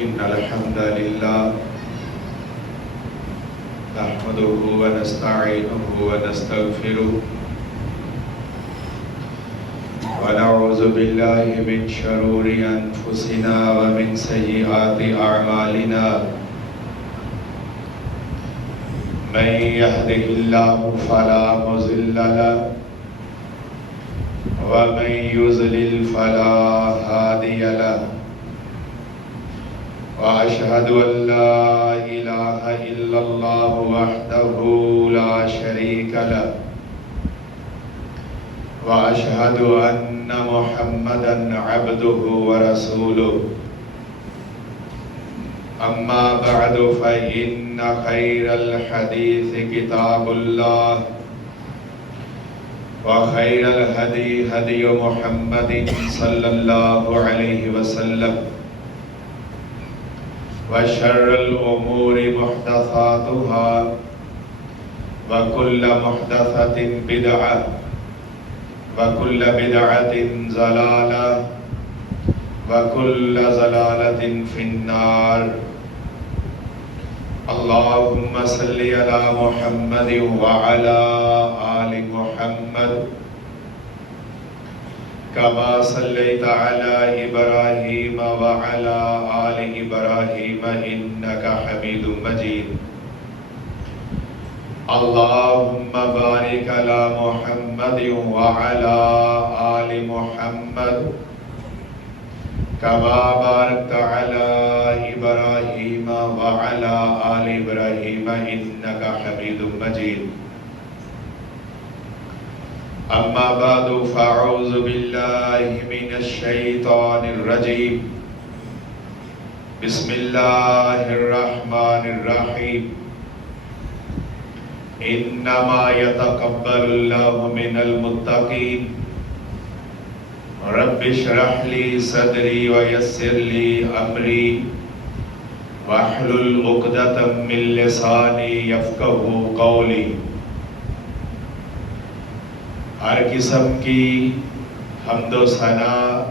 إن الحمد لله نحمده ونستعينه ونستغفره ونعوذ بالله من شرور أنفسنا ومن سيئات أعمالنا من يهده الله فلا مضل له ومن يضلل فلا هادي له وأشهد أن لا إله إلا الله وحده لا شريك له وأشهد أن محمدًا عبده ورسوله أما بعد فإن خير الحديث كتاب الله وخير الهدي هدي محمد صلى الله عليه وسلم وشر الأمور محدثاتها وكل محدثة بدعة وكل بدعة ضلالة وكل ضلالة في النار اللهم صل على محمد وعلى آل محمد كما صليت على إبراهيم وعلى آل إبراهيم إنك حميد مجيد اللهم بارك على محمد وعلى آل محمد كما باركت على إبراهيم وعلى آل إبراهيم إنك حميد مجيد أما بعد فأعوذ بالله من الشيطان الرجيم بسم الله الرحمن الرحيم إنما يتقبل الله من المتقين رب اشرح لي صدري ويسر لي أمري واحلل عقدة من لساني يفقهوا قولي ہر قسم کی حمد و ثنا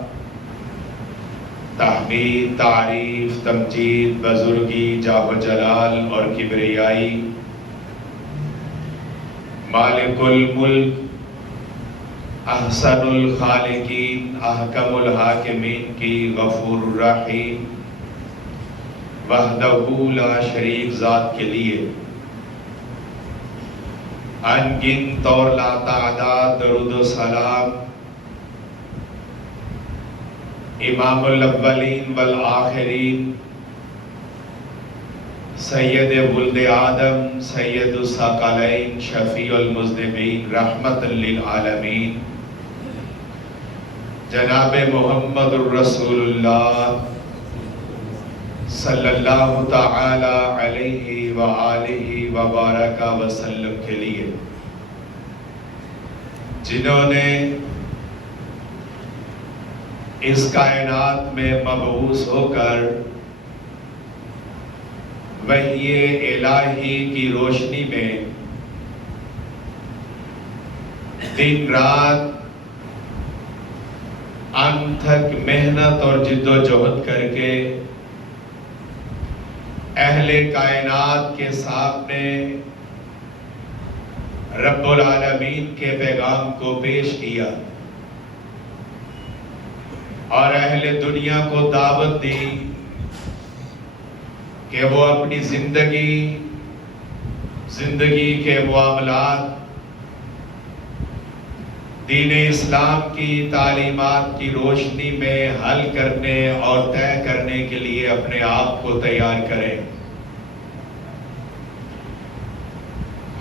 تحمید تعریف تمجید بزرگی جاہ و جلال اور کبریائی مالک الملک احسن الخالقین احکم الحاکمین کی غفور الرحیم وحدہ لا شریک ذات کے لیے انگنت اور لا تعداد درود و سلام امام الاولین والآخرین سید ولد آدم سید الثقلین شفیع المذنبین رحمت للعالمین جناب محمد الرسول اللہ صلی اللہ تعالی علیہ وآلہ وبارک وسلم کے لیے جنہوں نے اس کائنات میں مبعوث ہو کر وحی الہی کی روشنی میں دن رات انتھک محنت اور جد و جہد کر کے اہل کائنات کے سامنے رب العالمین کے پیغام کو پیش کیا اور اہل دنیا کو دعوت دی کہ وہ اپنی زندگی کے معاملات دین اسلام کی تعلیمات کی روشنی میں حل کرنے اور طے کرنے کے لیے اپنے آپ کو تیار کریں۔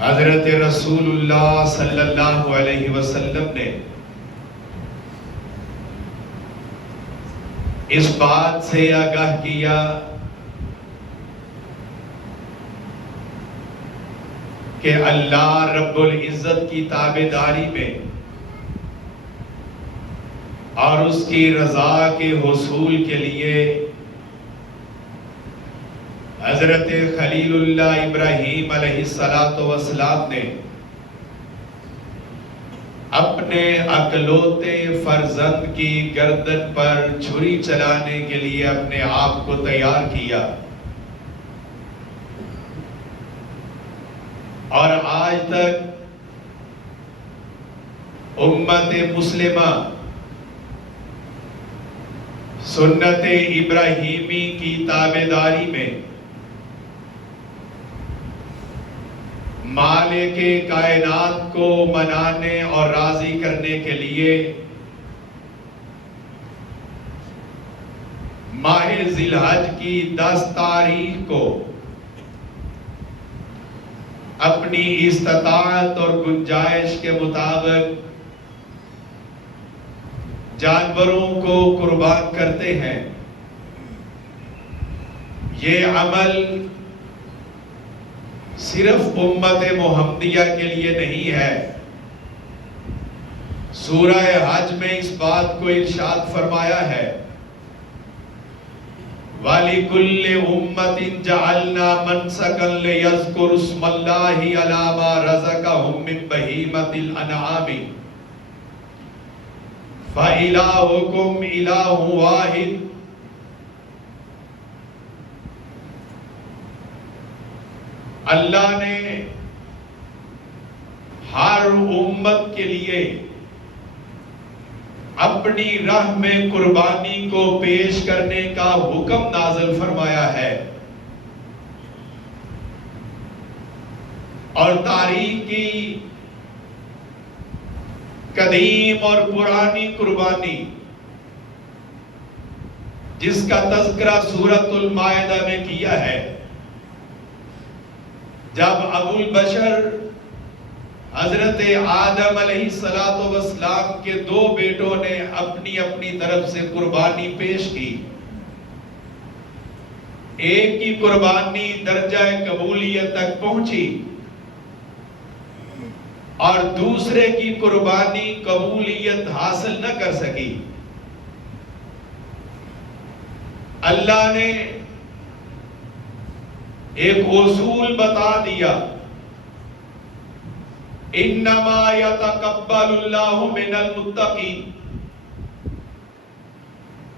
حضرت رسول اللہ صلی اللہ علیہ وسلم نے اس بات سے آگاہ کیا کہ اللہ رب العزت کی تابعداری میں اور اس کی رضا کے حصول کے لیے حضرت خلیل اللہ ابراہیم علیہ السلام نے اپنے اکلوتے فرزند کی گردن پر چھری چلانے کے لیے اپنے آپ کو تیار کیا، اور آج تک امت مسلمہ سنت ابراہیمی کی تابعداری میں مالک کائنات کو منانے اور راضی کرنے کے لیے ماہ ذی الحج کی 10 تاریخ کو اپنی استطاعت اور گنجائش کے مطابق جانوروں کو قربان کرتے ہیں۔ یہ عمل صرف امت محمدیہ کے لیے نہیں ہے۔ سورہ حج میں اس بات کو ارشاد فرمایا ہے، وَلِكُلِّ أُمَّةٍ جَعَلْنَا مَنْسَكًا لِيَذْكُرُوا اسْمَ اللَّهِ عَلَىٰ مَا رَزَقَهُم مِّن بَهِيمَةِ الْأَنْعَامِ فَإِلَٰهُكُمْ إِلَٰهٌ وَاحِدٌ۔ اللہ نے ہر امت کے لیے اپنی راہ میں قربانی کو پیش کرنے کا حکم نازل فرمایا ہے، اور تاریخ کی قدیم اور پرانی قربانی جس کا تذکرہ سورۃ المائدہ میں کیا ہے، جب ابو البشر حضرت آدم علیہ السلام کے 2 بیٹوں نے اپنی اپنی طرف سے قربانی پیش کی، ایک کی قربانی درجہ قبولیت تک پہنچی اور دوسرے کی قربانی قبولیت حاصل نہ کر سکی۔ اللہ نے ایک اصول بتا دیا، انما یتقبل اللہ من المتقین،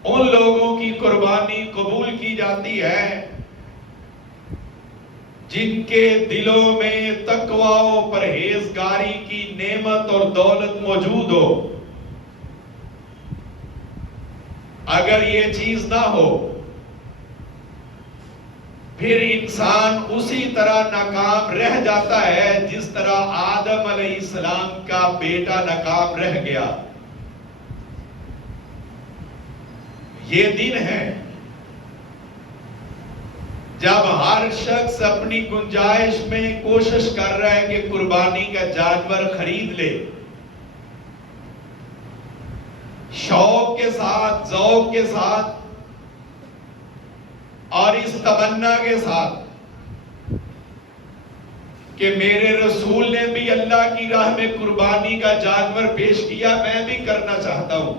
ان لوگوں کی قربانی قبول کی جاتی ہے جن کے دلوں میں تقوی و پرہیزگاری کی نعمت اور دولت موجود ہو۔ اگر یہ چیز نہ ہو پھر انسان اسی طرح ناکام رہ جاتا ہے جس طرح آدم علیہ السلام کا بیٹا ناکام رہ گیا۔ یہ دن ہے جب ہر شخص اپنی گنجائش میں کوشش کر رہا ہے کہ قربانی کا جانور خرید لے، شوق کے ساتھ، ذوق کے ساتھ اور اس تمنا کے ساتھ کہ میرے رسول نے بھی اللہ کی راہ میں قربانی کا جانور پیش کیا، میں بھی کرنا چاہتا ہوں۔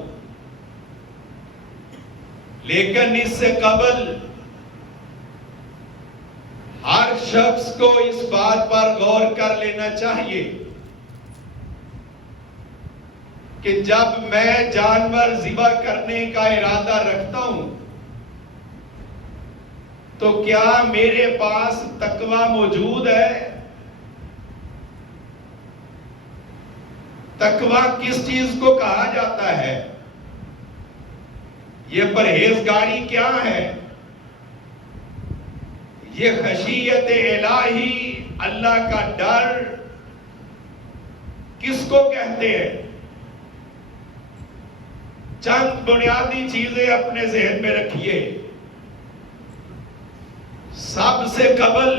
لیکن اس سے قبل ہر شخص کو اس بات پر غور کر لینا چاہیے کہ جب میں جانور ذبح کرنے کا ارادہ رکھتا ہوں تو کیا میرے پاس تقوی موجود ہے؟ تقوی کس چیز کو کہا جاتا ہے؟ یہ پرہیزگاری کیا ہے؟ یہ خشیت الہی، اللہ کا ڈر کس کو کہتے ہیں؟ چند بنیادی چیزیں اپنے ذہن میں رکھیے۔ سب سے قبل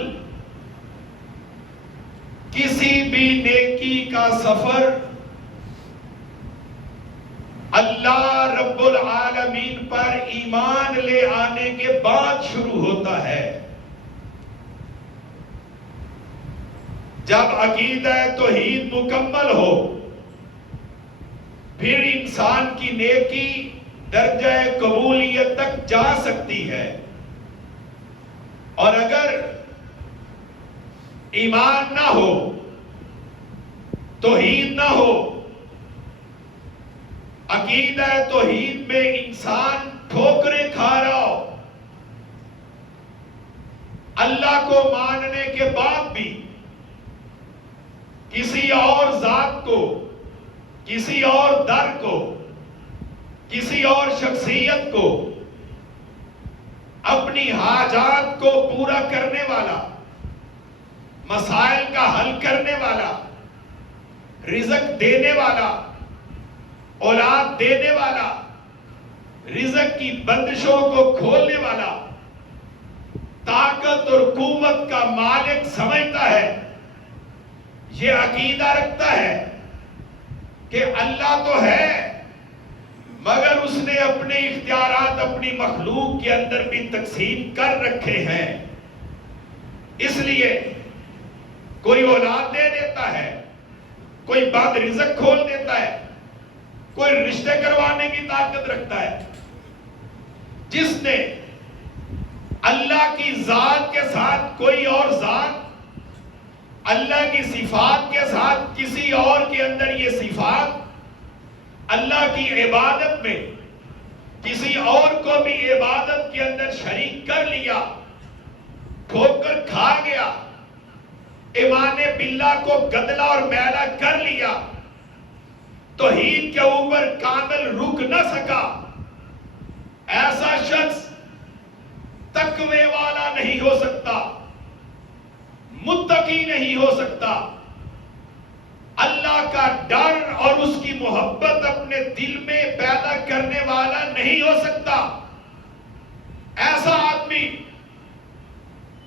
کسی بھی نیکی کا سفر اللہ رب العالمین پر ایمان لے آنے کے بعد شروع ہوتا ہے۔ جب عقیدہ توحید مکمل ہو پھر انسان کی نیکی درجہ قبولیت تک جا سکتی ہے، اور اگر ایمان نہ ہو، توحید نہ ہو، عقیدہ توحید میں انسان ٹھوکریں کھا رہا ہو، اللہ کو ماننے کے بعد بھی کسی اور ذات کو، کسی اور در کو، کسی اور شخصیت کو، اپنی حاجات کو پورا کرنے والا، مسائل کا حل کرنے والا، رزق دینے والا، اولاد دینے والا، رزق کی بندشوں کو کھولنے والا، طاقت اور قوت کا مالک سمجھتا ہے، یہ عقیدہ رکھتا ہے کہ اللہ تو ہے مگر اس نے اپنے اختیارات اپنی مخلوق کے اندر بھی تقسیم کر رکھے ہیں، اس لیے کوئی اولاد دے دیتا ہے، کوئی بند رزق کھول دیتا ہے، کوئی رشتے کروانے کی طاقت رکھتا ہے۔ جس نے اللہ کی ذات کے ساتھ کوئی اور ذات، اللہ کی صفات کے ساتھ کسی اور کے اندر یہ صفات، اللہ کی عبادت میں کسی اور کو بھی عبادت کے اندر شریک کر لیا، ٹھوکر کھا گیا، ایمان باللہ کو گدلا اور میلا کر لیا، توحید کے اوپر کامل رک نہ سکا، ایسا شخص تقوی والا نہیں ہو سکتا، متقی نہیں ہو سکتا، اللہ کا ڈر اور اس کی محبت اپنے دل میں پیدا کرنے والا نہیں ہو سکتا۔ ایسا آدمی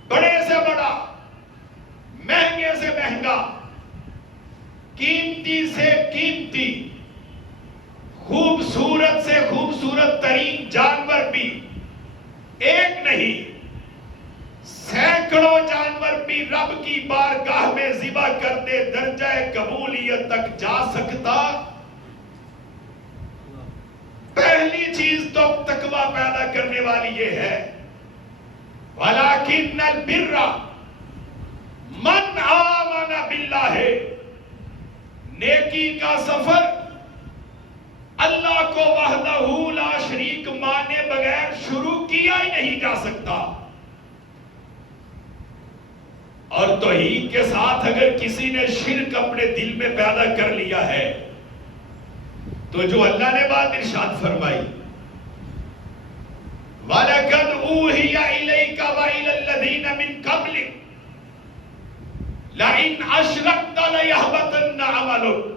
بڑے سے بڑا، مہنگے سے مہنگا، قیمتی سے قیمتی، خوبصورت سے خوبصورت ترین جانور بھی ایک نہیں، سینکڑوں جانور بھی رب کی بارگاہ میں ذبح کرتے درجہ قبولیت تک جا سکتا۔ پہلی چیز تو تقوی پیدا کرنے والی یہ ہے، وَلَكِنَّ الْبِرَّ مَنْ آمَنَ بِاللَّهِ، نیکی کا سفر اللہ کو وحدہ لا شریک مانے بغیر شروع کیا ہی نہیں جا سکتا۔ اور توحید کے ساتھ اگر کسی نے شرک اپنے دل میں پیدا کر لیا ہے تو جو اللہ نے بات ارشاد فرمائی، وَلَقَدْ أُوحِيَ إِلَيْكَ وَإِلَى الَّذِينَ مِن قَبْلِكَ لَئِنْ أَشْرَكْتَ لَيَحْبَطَنَّ عَمَلُكَ۔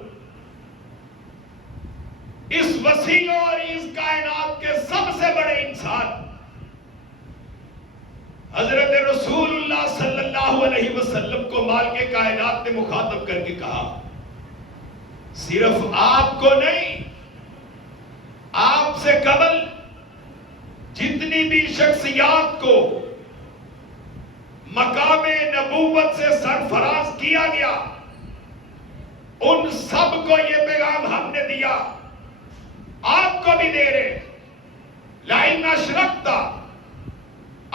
اس وسیع اور اس کائنات کے سب سے بڑے انسان حضرت رسول اللہ صلی اللہ علیہ وسلم کو مالک کائنات نے مخاطب کر کے کہا، صرف آپ کو نہیں، آپ سے قبل جتنی بھی شخصیات کو مقام نبوت سے سرفراز کیا گیا، ان سب کو یہ پیغام ہم نے دیا، آپ کو بھی دے رہے، لَئِنْ أَشْرَكْتَ،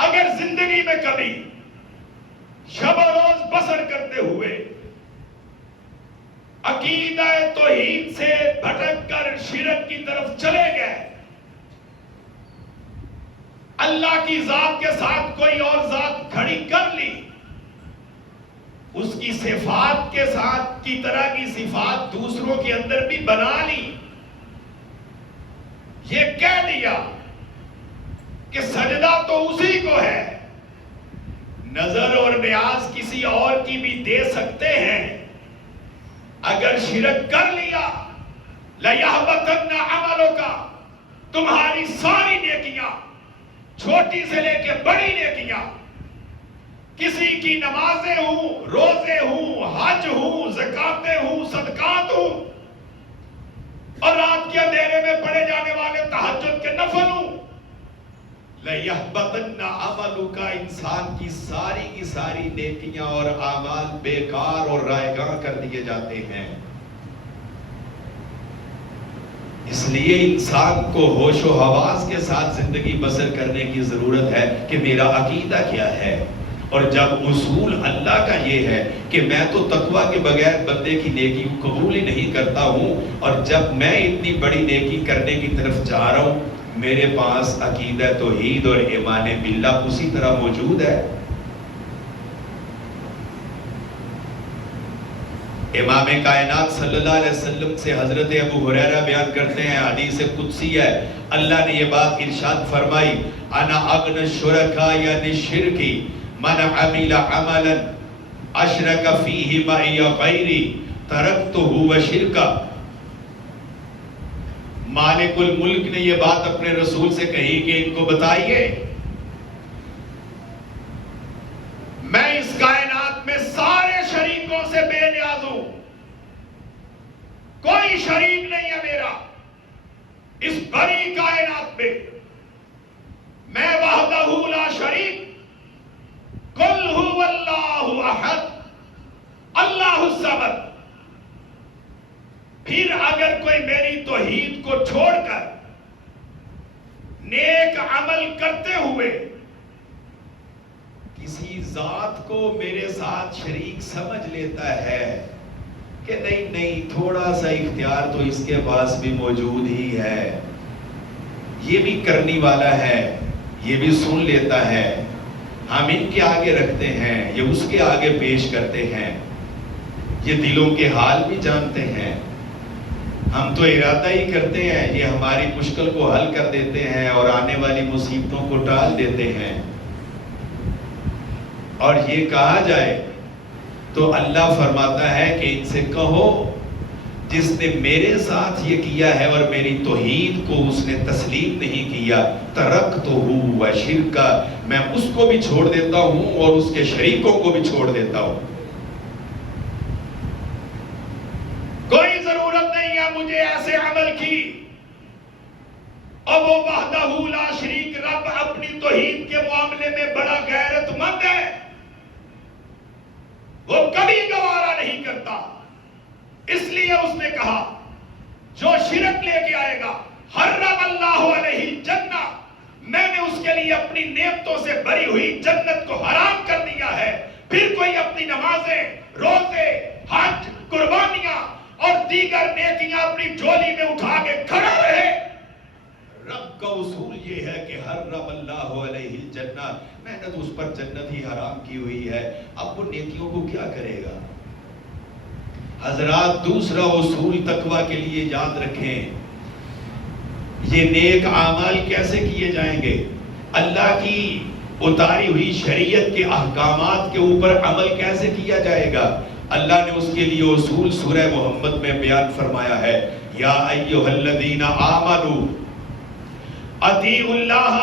اگر زندگی میں کبھی شب و روز بسر کرتے ہوئے عقیدہ توحید سے بھٹک کر شرک کی طرف چلے گئے، اللہ کی ذات کے ساتھ کوئی اور ذات کھڑی کر لی، اس کی صفات کے ساتھ کی طرح کی صفات دوسروں کے اندر بھی بنا لی، یہ کہہ دیا کہ سجدہ تو اسی کو ہے، نظر اور نیاز کسی اور کی بھی دے سکتے ہیں، اگر شرک کر لیا لَيَحْبَطَنَّ عَمَلُكَ، تمہاری ساری نیکیاں، چھوٹی سے لے کے بڑی نیکیاں، کسی کی نمازیں ہوں، روزے ہوں، حج ہوں، زکاتیں ہوں، صدقات ہوں، اور رات کے اندھیرے میں پڑھے جانے والے تہجد کے نفل ہوں، لَيَحْبَطَنَّ عَمَلُكَ، انسان کی ساری نیکیاں اور اعمال بیکار اور رائیگاں کر دیے جاتے ہیں۔ اس لیے انسان کو ہوش و حواس کے ساتھ زندگی بسر کرنے کی ضرورت ہے کہ میرا عقیدہ کیا ہے، اور جب اصول اللہ کا یہ ہے کہ میں تو تقوی کے بغیر بندے کی نیکی کو قبول ہی نہیں کرتا ہوں، اور جب میں اتنی بڑی نیکی کرنے کی طرف جا رہا ہوں، میرے پاس عقیدہ توحید اور ایمان باللہ اسی طرح موجود ہے۔ امام کائنات صلی اللہ علیہ وسلم سے حضرت ابو ہریرہ بیان کرتے ہیں، حدیث قدسی ہے، اللہ نے یہ بات ارشاد فرمائی، انا اغنى الشركاء عن الشرك من عمل عملا اشرك فيه معي غيري تركته وشركا۔ مالک الملک نے یہ بات اپنے رسول سے کہی کہ ان کو بتائیے میں اس کائنات میں سارے شریکوں سے بے نیاز ہوں، کوئی شریک نہیں ہے میرا اس بڑی کائنات میں، میں وحدہ لا شریک، قل هو اللہ احد اللہ الصمد۔ پھر اگر کوئی میری توحید کو چھوڑ کر نیک عمل کرتے ہوئے کسی ذات کو میرے ساتھ شریک سمجھ لیتا ہے کہ نہیں تھوڑا سا اختیار تو اس کے پاس بھی موجود ہی ہے، یہ بھی کرنے والا ہے، یہ بھی سن لیتا ہے، ہم ان کے آگے رکھتے ہیں، یہ اس کے آگے پیش کرتے ہیں، یہ دلوں کے حال بھی جانتے ہیں، ہم تو ارادہ ہی کرتے ہیں، یہ ہماری مشکل کو حل کر دیتے ہیں اور آنے والی مصیبتوں کو ٹال دیتے ہیں۔ اور یہ کہا جائے تو اللہ فرماتا ہے کہ ان سے کہو جس نے میرے ساتھ یہ کیا ہے اور میری توحید کو اس نے تسلیم نہیں کیا، ترکتہ وشرکا، میں اس کو بھی چھوڑ دیتا ہوں اور اس کے شریکوں کو بھی چھوڑ دیتا ہوں۔ کوئی ضرورت نہیں ہے مجھے ایسے عمل کی، اور وہ وحدہ لا شریک رب اپنی توحید کے معاملے میں بڑا غیرت مند ہے، وہ کبھی گوارا نہیں کرتا، اس لیے اس نے کہا جو شرک لے کے آئے گا حرم اللہ علیہ جنہ، میں نے اس کے لیے اپنی نعمتوں سے بھری ہوئی جنت کو حرام کر دیا ہے۔ پھر کوئی اپنی نمازیں، روزے، حج، قربانیاں اور دیگر نیکیاں اپنی جھولی میں اٹھا کے کھڑا رہے، رب کا اصول یہ ہے کہ حرم اللہ علیہ الجنہ، میں نے تو اس پر جنت ہی حرام کی ہوئی ہے، اب وہ نیکیوں کو کیا کرے گا؟ حضرات دوسرا اصول تقوی کے لیے یاد رکھیں، یہ نیک اعمال کیسے کیے جائیں گے؟ اللہ کی اتاری ہوئی شریعت کے احکامات کے اوپر عمل کیسے کیا جائے گا؟ اللہ نے اس کے لیے اصول سورہ محمد میں بیان فرمایا ہے، یا ایھا الذین آمنوا اطیعوا اللہ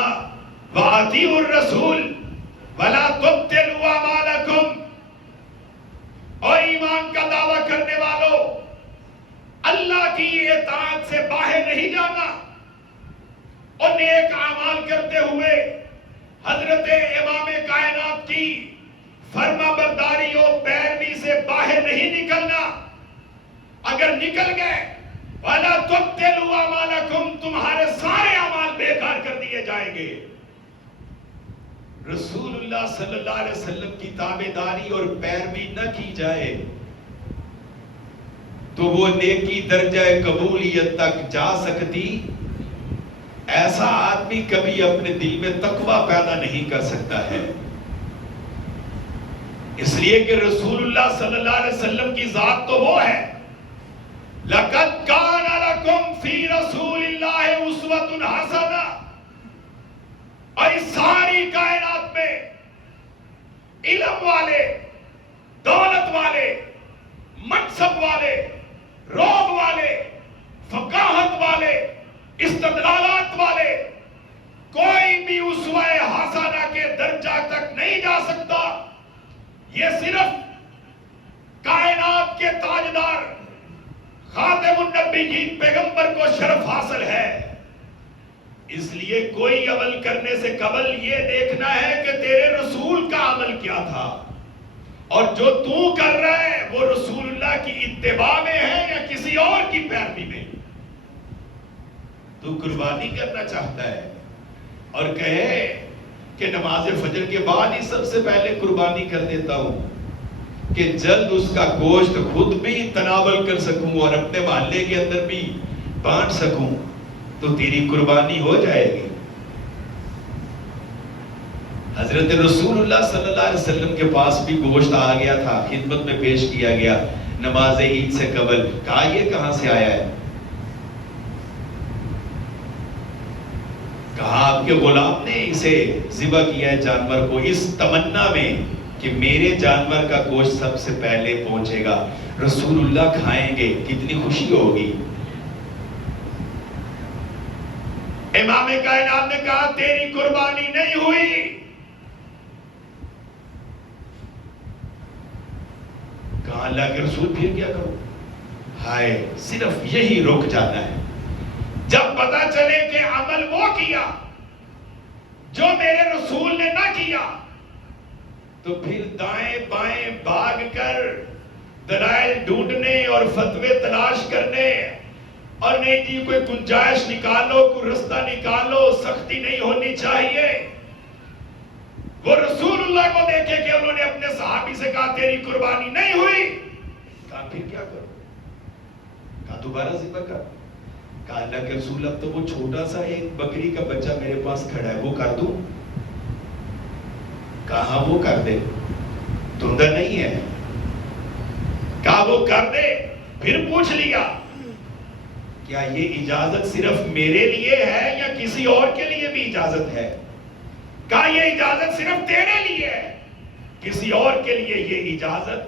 واطیعوا الرسول ولا تبطلوا اعمالکم، اور ایمان کا دعویٰ کرنے والوں، اللہ کی اطاعت سے باہر نہیں جانا اور نیک اعمال کرتے ہوئے حضرت امام کائنات کی فرما برداری و پیروی سے باہر نہیں نکلنا۔ اگر نکل گئے وَلَا تُبْطِلُوا أَعْمَالَكُمْ، تمہارے سارے اعمال بیکار کر دیے جائیں گے۔ رسول اللہ صلی اللہ علیہ وسلم کی تابعداری اور پیروی نہ کی جائے تو وہ نیکی درجہ قبولیت تک جا سکتی؟ ایسا آدمی کبھی اپنے دل میں تقوی پیدا نہیں کر سکتا ہے، اس لیے کہ رسول اللہ صلی اللہ علیہ وسلم کی ذات تو وہ ہے، لَقَدْ كَانَ لَكُمْ فِي رَسُولِ اللَّهِ أُسْوَةٌ حَسَنَةٌ، اور اس ساری کائنات میں علم والے، دولت والے، منصب والے، روب والے، فقاہت والے، استدلالات والے، کوئی بھی اسوہ حسنہ کے درجہ تک نہیں جا سکتا۔ یہ صرف کائنات کے تاجدار خاتم النبیین پیغمبر کو شرف حاصل ہے۔ اس لیے کوئی عمل کرنے سے قبل یہ دیکھنا ہے کہ تیرے رسول کا عمل کیا تھا، اور جو تو کر رہا ہے وہ رسول اللہ کی اتباع میں ہے یا کسی اور کی پیروی میں۔ تو قربانی کرنا چاہتا ہے اور کہے کہ نماز فجر کے بعد ہی سب سے پہلے قربانی کر دیتا ہوں کہ جلد اس کا گوشت خود بھی تناول کر سکوں اور اپنے محلے کے اندر بھی بانٹ سکوں تو تیری قربانی ہو جائے گی. حضرت رسول اللہ صلی اللہ علیہ وسلم کے پاس بھی گوشت آ گیا تھا, خدمت میں پیش کیا گیا نماز عید سے قبل. کہا یہ کہاں سے آیا ہے؟ کہا آپ کے غلام نے اسے ذبح کیا ہے جانور کو اس تمنا میں کہ میرے جانور کا گوشت سب سے پہلے پہنچے گا, رسول اللہ کھائیں گے, کتنی خوشی ہوگی. امام کائنات نے کہا تیری قربانی نہیں ہوئی. کہا اللہ کے رسول پھر کیا کروں؟ ہائے صرف یہی رک جانا ہے. جب پتا چلے کہ عمل وہ کیا جو میرے رسول نے نہ کیا تو پھر دائیں بائیں بھاگ کر دلائل ڈھونڈنے اور فتوے تلاش کرنے اور نہیں جی کوئی گنجائش نکالو, کوئی رستہ نکالو, سختی نہیں ہونی چاہیے. وہ رسول اللہ کو دیکھے کہ انہوں نے اپنے صحابی سے کہا تیری قربانی نہیں ہوئی. کہا پھر کیا کرو؟ کہا دوبارہ ذبح کر. کہا اللہ کے رسول اب تو وہ چھوٹا سا ایک بکری کا بچہ میرے پاس کھڑا ہے, وہ کر دوں؟ کہا وہ کر دے, دھندہ نہیں ہے. کہا وہ کر دے. پھر پوچھ لیا کیا یہ اجازت صرف میرے لیے ہے یا کسی اور کے لیے بھی اجازت ہے؟ کہا یہ اجازت صرف تیرے لیے ہے, کسی اور کے لیے یہ اجازت.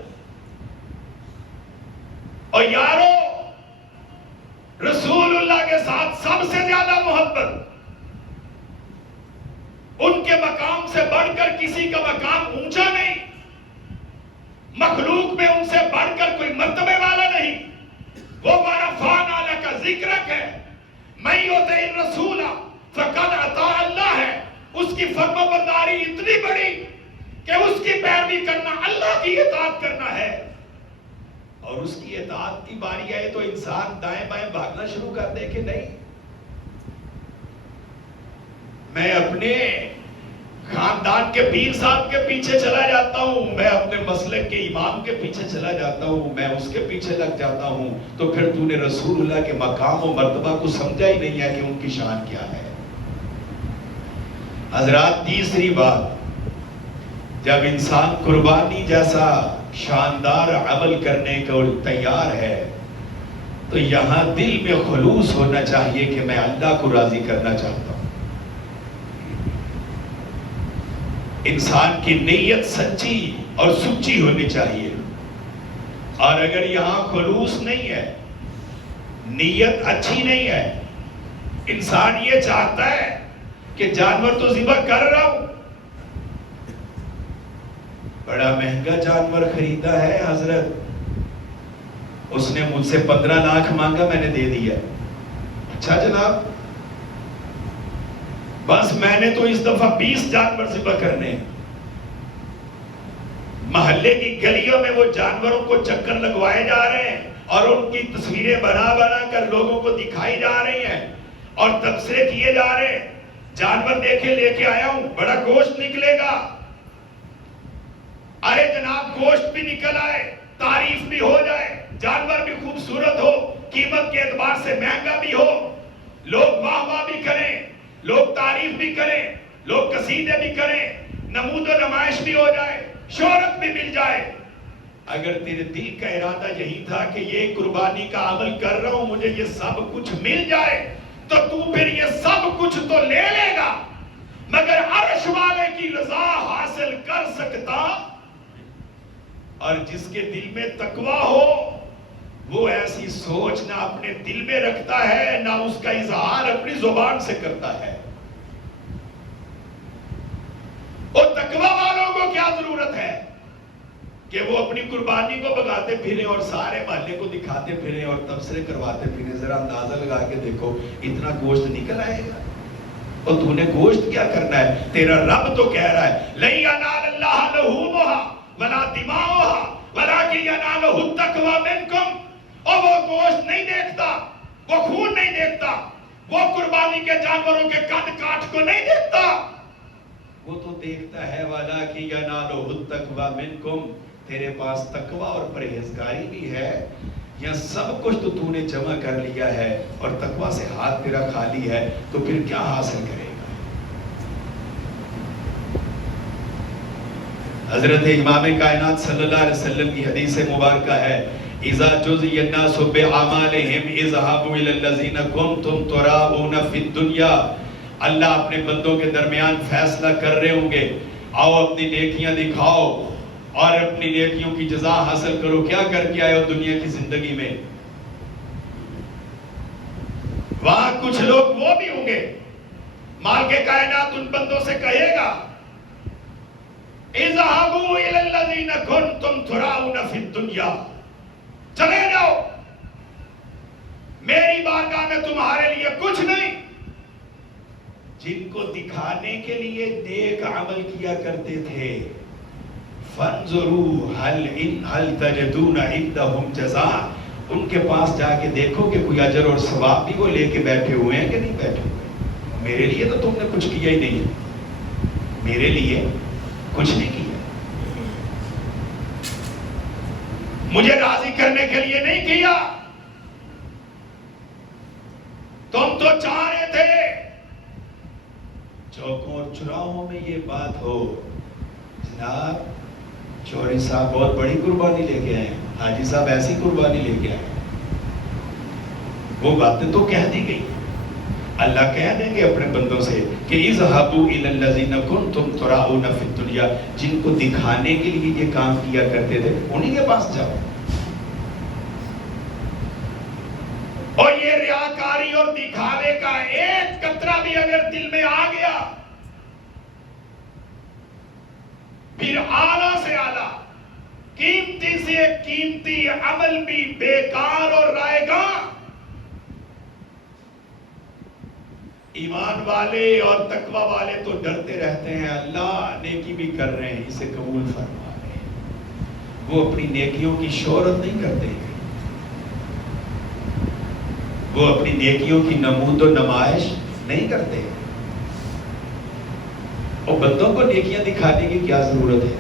اور یارو رسول اللہ کے ساتھ سب سے زیادہ محبت, ان کے مقام سے بڑھ کر کسی کا مقام اونچا نہیں, مخلوق میں ان سے بڑھ کر کوئی مرتبے والا نہیں. وہ وَرَفَعْنَا لَكَ ذِكْرَكَ ہے, مَن يُطِعِ الرَّسُولَ فَقَدْ أَطَاعَ اللَّهَ ہے. اس کی فرما برداری اتنی بڑی کہ اس کی پیروی کرنا اللہ کی اطاعت کرنا ہے. اور اس کی اطاعت کی باری آئے تو انسان دائیں بائیں بھاگنا شروع کر دے کہ نہیں میں اپنے خاندان کے پیر صاحب کے پیچھے چلا جاتا ہوں, میں اپنے مسلک کے امام کے پیچھے چلا جاتا ہوں, میں اس کے پیچھے لگ جاتا ہوں, تو پھر تو نے رسول اللہ کے مقام و مرتبہ کو سمجھا ہی نہیں ہے کہ ان کی شان کیا ہے. حضرات تیسری بات, جب انسان قربانی جیسا شاندار عمل کرنے کو تیار ہے تو یہاں دل میں خلوص ہونا چاہیے کہ میں اللہ کو راضی کرنا چاہتا ہوں. انسان کی نیت سچی اور سچی ہونی چاہیے. اور اگر یہاں خلوص نہیں ہے, نیت اچھی نہیں ہے, انسان یہ چاہتا ہے کہ جانور تو ذبح کر رہا ہوں, بڑا مہنگا جانور خریدا ہے حضرت, اس نے مجھ سے 15 لاکھ مانگا, میں نے دے دیا. اچھا جناب, بس میں نے تو اس دفعہ 20 جانور ذبح کرنے ہیں. محلے کی گلیوں میں وہ جانوروں کو چکر لگوائے جا رہے ہیں اور ان کی تصویریں بنا بنا کر لوگوں کو دکھائی جا رہی ہیں اور تبصرے کیے جا رہے ہیں. جانور دیکھے لے کے آیا ہوں, بڑا گوشت نکلے گا. ارے جناب گوشت بھی نکل آئے, تعریف بھی ہو جائے, جانور بھی خوبصورت ہو, قیمت کے اعتبار سے مہنگا بھی ہو, لوگ واہ واہ بھی کریں, لوگ تعریف بھی کریں, لوگ قصیدے بھی کریں, نمود و نمائش بھی ہو جائے, شہرت بھی مل جائے. اگر تیرے دل کا ارادہ یہی تھا کہ یہ قربانی کا عمل کر رہا ہوں, مجھے یہ سب کچھ مل جائے, تو پھر یہ سب کچھ تو لے لے گا, مگر عرش والے کی رضا حاصل کر سکتا. اور جس کے دل میں تقویٰ ہو وہ ایسی سوچ نہ اپنے دل میں رکھتا ہے نہ اس کا اظہار اپنی زبان سے کرتا ہے. اور تقویٰ والوں کو کیا ضرورت ہے کہ وہ اپنی قربانی کو بگاتے پھریں اور سارے محلے کو دکھاتے پھریں اور تبصرے کرواتے پھریں. ذرا اندازہ لگا کے دیکھو اتنا گوشت نکل آئے گا, اور تو نے گوشت کیا کرنا ہے؟ تیرا رب تو کہہ رہا ہے لَن يَنَالَ اللَّهَ لُحُومُهَا وَلَا دِمَاؤُهَا وَلَٰكِن يَنَالُهُ التَّقْوَىٰ مِنكُمْ. اور وہ گوشت نہیں دیکھتا, وہ خون نہیں دیکھتا, وہ قربانی کے جانوروں کے قد کاٹ کو نہیں دیکھتا, وہ تو دیکھتا ہے والا کہ ینالہ التقوی منکم، تیرے پاس تقوی اور پرہیزگاری بھی ہے، یا سب کچھ تو نے جمع کر لیا ہے اور تقوی سے ہاتھ تیرا خالی ہے، تو پھر کیا حاصل کرے گا؟ حضرت امام کائنات صلی اللہ علیہ وسلم کی حدیث مبارکہ ہے، اذا جزی الناس باعمالہم اذهبوا الى الذین کنتم تراؤون فی الدنیا، اللہ اپنے بندوں کے درمیان فیصلہ کر رہے ہوں گے، آؤ اپنی نیکیاں دکھاؤ اور اپنی نیکیوں کی جزا حاصل کرو، کیا کر کے آئے ہو دنیا کی زندگی میں؟ وہاں کچھ لوگ وہ بھی ہوں گے، مالک کائنات ان بندوں سے کہے گا اذهبوا الى الذين كنتم تراؤون في الدنيا، چلے جاؤ، میری بارگاہ میں تمہارے لیے کچھ نہیں، جن کو دکھانے کے لیے نیک عمل کیا کرتے تھے، فانظروا هل تجدون عندهم جزاء، ان کے پاس جا کے دیکھو کہ کوئی اجر اور ثواب بھی وہ لے کے بیٹھے ہوئے ہیں کہ نہیں بیٹھے ہوئے؟ میرے لیے تو تم نے کچھ کیا ہی نہیں ہے، میرے لیے کچھ نہیں کیا، مجھے راضی کرنے کے لیے نہیں کیا، تم تو چاہ رہے تھے چوکوں اور چراہوں میں یہ بات ہو، جناب چوری صاحب بہت بڑی قربانی لے کے آئے ہیں، حاجی صاحب ایسی قربانی لے کے آئے، وہ باتیں تو کہہ دی گئی، اللہ کہہ دیں گے اپنے بندوں سے کہ اذهبوا الى الذين كنتم تراؤون في الدنيا، جن کو دکھانے کے لیے یہ کام کیا کرتے تھے انہی کے پاس جاؤ، اور یہ ریاکاری اور دکھاوے کا ایک قطرہ بھی اگر دل میں آ گیا، پھر اعلیٰ سے اعلیٰ قیمتی سے قیمتی عمل بھی بیکار اور رائے گا۔ ایمان والے اور تقوی والے تو ڈرتے رہتے ہیں، اللہ نیکی بھی کر رہے ہیں اسے قبول فرما لے، وہ اپنی نیکیوں کی شہرت نہیں کرتے ہیں، وہ اپنی نیکیوں کی نمود و نمائش نہیں کرتے ہیں، اور بندوں کو نیکیاں دکھانے کی کیا ضرورت ہے؟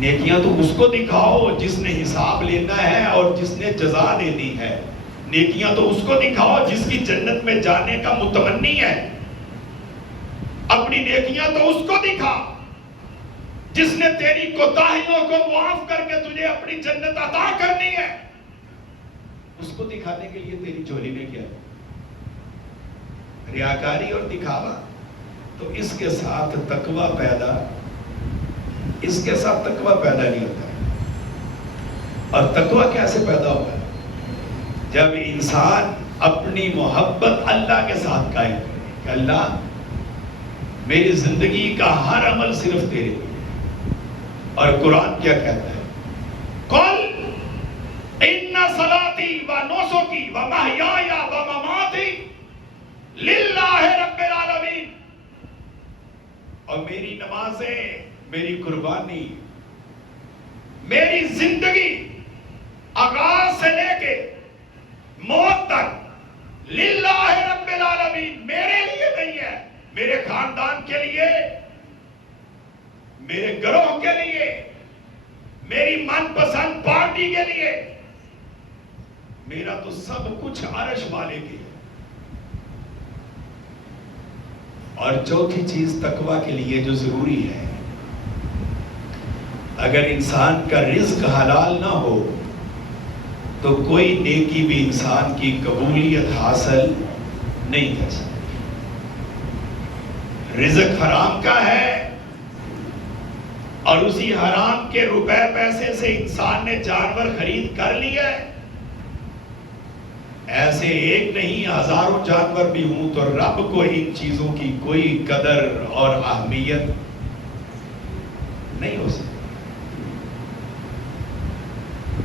نیکیاں تو اس کو دکھاؤ جس نے حساب لینا ہے اور جس نے جزا دینی ہے، نیکیاں تو اس کو دکھاؤ جس کی جنت میں جانے کا متمنی ہے، اپنی نیکیاں تو اس کو دکھا جس نے تیری کوتاہیوں کو معاف کر کے تجھے اپنی جنت عطا کرنی ہے، اس کو دکھانے کے لیے تیری چولی میں کیا ہے؟ ریاکاری اور دکھاوا، تو اس کے ساتھ تقوی پیدا نہیں ہوتا ہے۔ اور تقوی کیسے پیدا ہوگا؟ جب انسان اپنی محبت اللہ کے ساتھ قائم کرے کہ اللہ میری زندگی کا ہر عمل صرف تیرے لیے، اور قرآن کیا کہتا ہے؟ قل ان صلاتی و نسکی و محیای و مماتی للہ رب العالمین، اور میری نمازیں، میری قربانی، میری زندگی آغاز سے لے کے موت تک للہ رب العالمین، میرے لیے نہیں ہے، میرے خاندان کے لیے، میرے گروہ کے لیے، میری من پسند پارٹی کے لیے، میرا تو سب کچھ عرش والے کے لیے۔ اور چوتھی چیز تقوی کے لیے جو ضروری ہے، اگر انسان کا رزق حلال نہ ہو تو کوئی نیکی بھی انسان کی قبولیت حاصل نہیں کر سکتی۔ رزق حرام کا ہے اور اسی حرام کے روپے پیسے سے انسان نے جانور خرید کر لیا ہے، ایسے ایک نہیں ہزاروں جانور بھی ہوں تو رب کو ان چیزوں کی کوئی قدر اور اہمیت نہیں ہو سکتی۔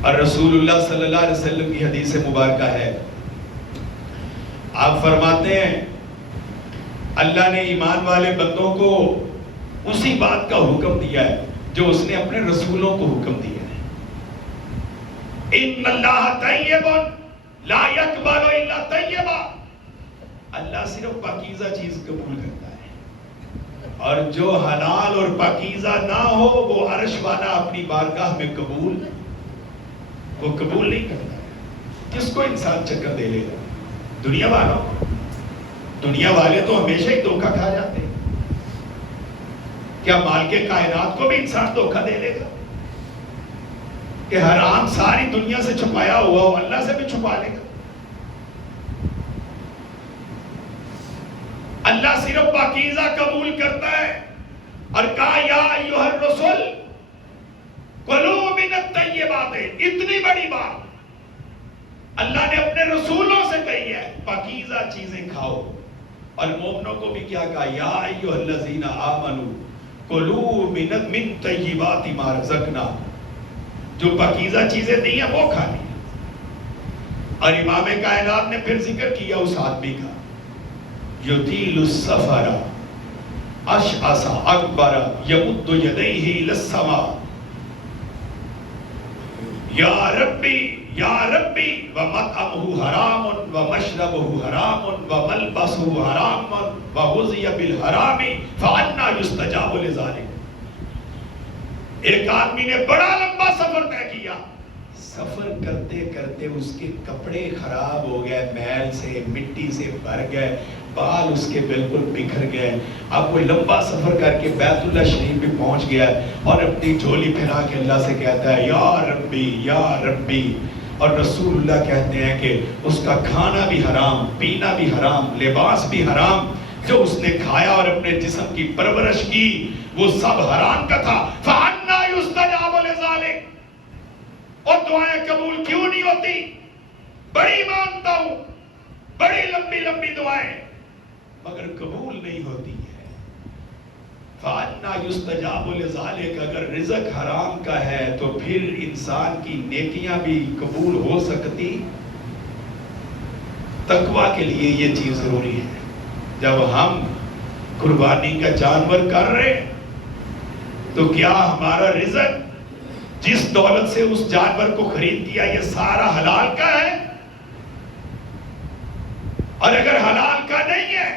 اور رسول اللہ صلی اللہ علیہ وسلم کی حدیث مبارکہ ہے، آپ فرماتے ہیں اللہ نے ایمان والے بندوں کو اسی بات کا حکم دیا ہے جو اس نے اپنے رسولوں کو حکم دیا ہے، ان اللہ طیب لا یقبل الا طیبا، اللہ صرف پاکیزہ چیز قبول کرتا ہے اور جو حلال اور پاکیزہ نہ ہو وہ عرش والا اپنی بارگاہ میں قبول نہیں کرتا. کس کو انسان چکر دے لے گا؟ دنیا والوں. دنیا والے تو ہمیشہ ہی دھوکہ کھا جاتے ہیں. کیا مال کے کائنات کو بھی انسان دھوکہ دے لے گا کہ حرام ساری دنیا سے چھپایا ہوا ہو اللہ سے بھی چھپا لے گا؟ اللہ صرف پاکیزہ قبول کرتا ہے اور کہا یا ایھا الرسل کلوا من الطیبات. اتنی بڑی بات اللہ نے اپنے رسولوں سے کہی ہے پاکیزہ چیزیں کھاؤ. اور مومنوں کو بھی کیا کہا یا ایھا الذین آمنوا کلوا من طیبات ما رزقناکم. جو پاکیزہ چیزیں دی ہیں وہ کھانی. اور امام کائنات نے پھر ذکر کیا اس آدمی کا یطیل السفر اشعث اکبر یمد یدیہ الی السماء یا ربی ومطعمہ حرام ومشربہ حرام وملبسہ حرام وغذی بالحرام فأنی یستجاب لذلک. ایک آدمی نے بڑا لمبا سفر طے کیا. سفر کرتے کرتے اس کے کپڑے خراب ہو گئے, میل سے مٹی سے بھر گئے, بال اس کے بالکل بکھر گئے. اب وہ لمبا سفر کر کے بیت اللہ شریف بھی پہنچ گیا اور اپنی جھولی پھیلا کے اللہ سے کہتا ہے یا ربی یا ربی. اور رسول اللہ کہتے ہیں کہ اس کا کھانا بھی حرام, پینا بھی حرام, لباس بھی حرام. جو اس نے کھایا اور اپنے جسم کی پرورش کی وہ سب حرام کا تھا. فَأَنَّىٰ يُسْتَجَابُ لِذَلِكَ. اور دعائیں قبول کیوں نہیں ہوتی؟ بڑی مانتا ہوں, بڑی لمبی لمبی دعائیں, مگر قبول نہیں ہوتی ہے. فَأَنَّىٰ يُسْتَجَابُ لِذَلِكَ. اگر رزق حرام کا ہے تو پھر انسان کی نیکیاں بھی قبول ہو سکتی؟ تقویٰ کے لیے یہ چیز ضروری ہے. جب ہم قربانی کا جانور کر رہے تو کیا ہمارا رزق جس دولت سے اس جانور کو خرید کیا یہ سارا حلال کا ہے؟ اور اگر حلال کا نہیں ہے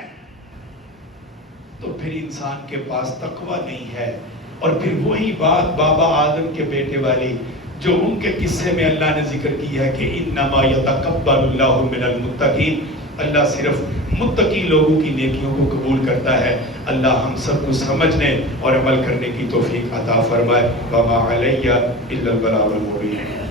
تو پھر انسان کے پاس تقویٰ نہیں ہے. اور پھر وہی بات بابا آدم کے بیٹے والی جو ان کے قصے میں اللہ نے ذکر کی ہے کہ انما یتقبل اللہ من المتقین. اللہ صرف متقی لوگوں کی نیکیوں کو قبول کرتا ہے. اللہ ہم سب کو سمجھنے اور عمل کرنے کی توفیق عطا فرمائے. وما علیہ الا البلاغ المبین.